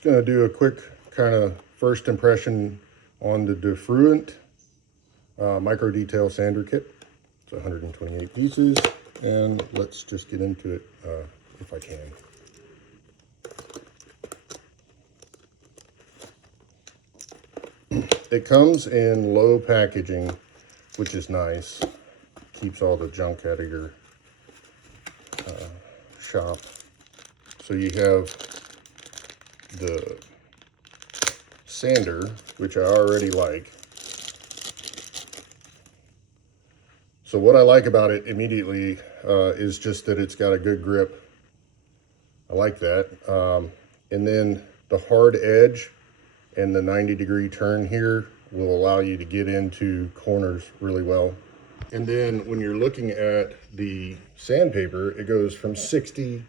Just going to do a quick kind of first impression on the Diffruent micro detail sander kit. It's 128 pieces, and let's just get into it if I can. It comes in low packaging, which is nice. Keeps all the junk out of your shop. So you have the sander, which I already like. So what I like about it immediately is just that it's got a good grip. I like that. And then the hard edge and the 90-degree turn here will allow you to get into corners really well. And then when you're looking at the sandpaper, it goes from 60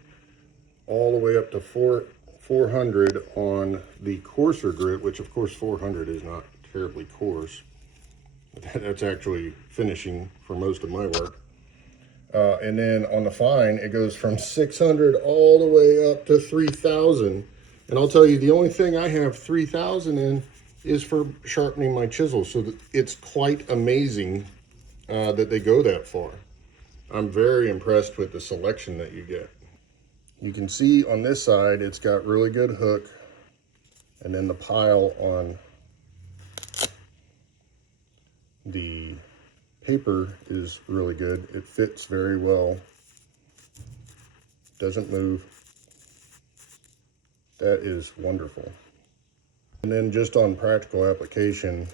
all the way up to 400 on the coarser grit, which of course 400 is not terribly coarse. That's actually finishing for most of my work. And then on the fine, it goes from 600 all the way up to 3,000. And I'll tell you, the only thing I have 3,000 in is for sharpening my chisel. So that it's quite amazing that they go that far. I'm very impressed with the selection that you get. You can see on this side, it's got really good hook. And then the pile on the paper is really good. It fits very well. Doesn't move. That is wonderful. And then just on practical application,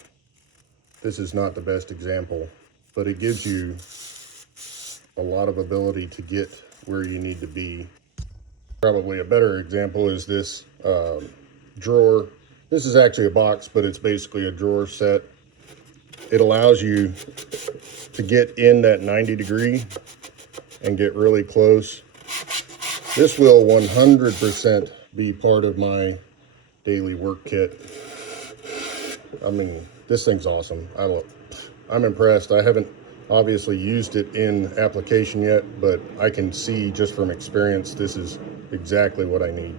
this is not the best example, but it gives you a lot of ability to get where you need to be. Probably a better example is this drawer. This is actually a box, but it's basically a drawer set. It allows you to get in that 90-degree and get really close. This will 100% be part of my daily work kit. I mean, this thing's awesome. I'm impressed. I haven't obviously used it in application yet, but I can see just from experience, this is exactly what I need.